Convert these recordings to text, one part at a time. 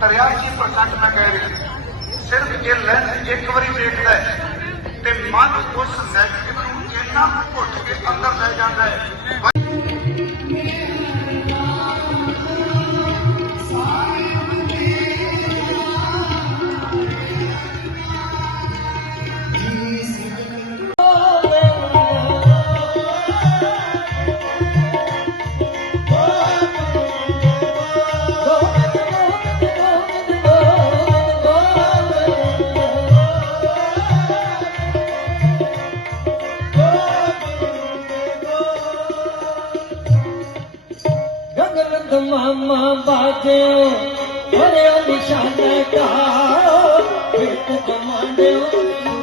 83% ਮੈਂ ਕਹਿ ਰਿਹਾ। ਸਿਰਫ ਇਹ ਲੈਂਸ ਇੱਕ ਵਾਰੀ ਦੇਖਦਾ ਹੈ ਤੇ ਮਨ ਉਸ ਨੈਗੇਟਿਵ ਨੂੰ ਇੰਨਾ ਘੁੱਟ ਕੇ ਅੰਦਰ ਲੈ ਜਾਂਦਾ ਹੈ। تو ماما باجے هر يوم شانتا پھر تو مانڈو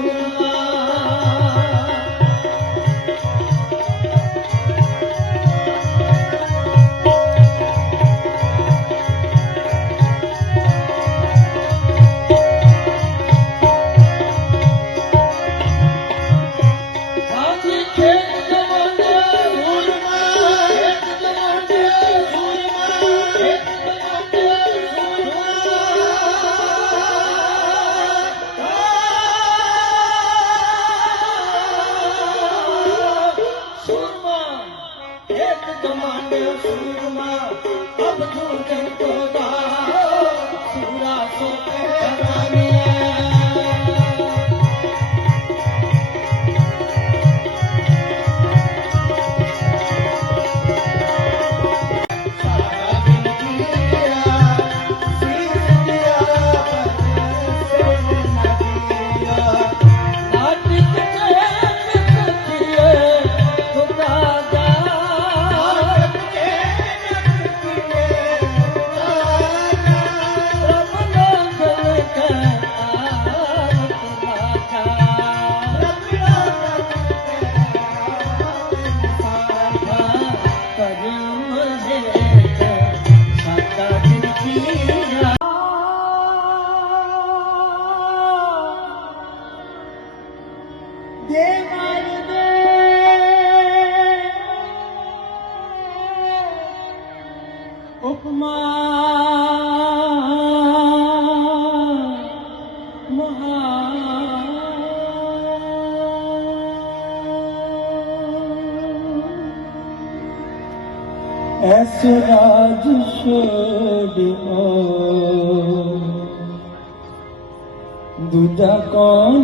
मां উপমা। মহা। এসরাজ সরিও দুজা কোন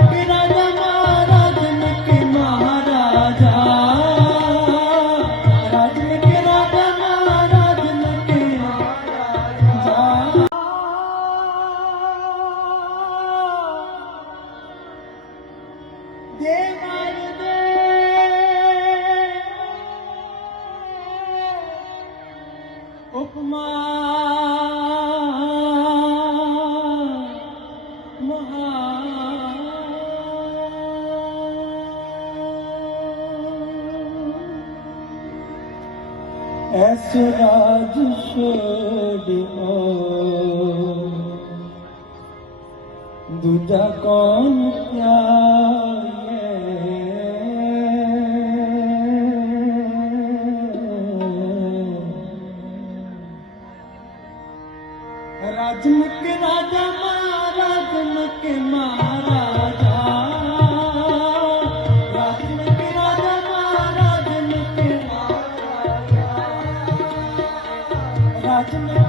উপমা মহা। এসরাজ সরিও দুজা কন প্যার Thank you. Maharaja Raja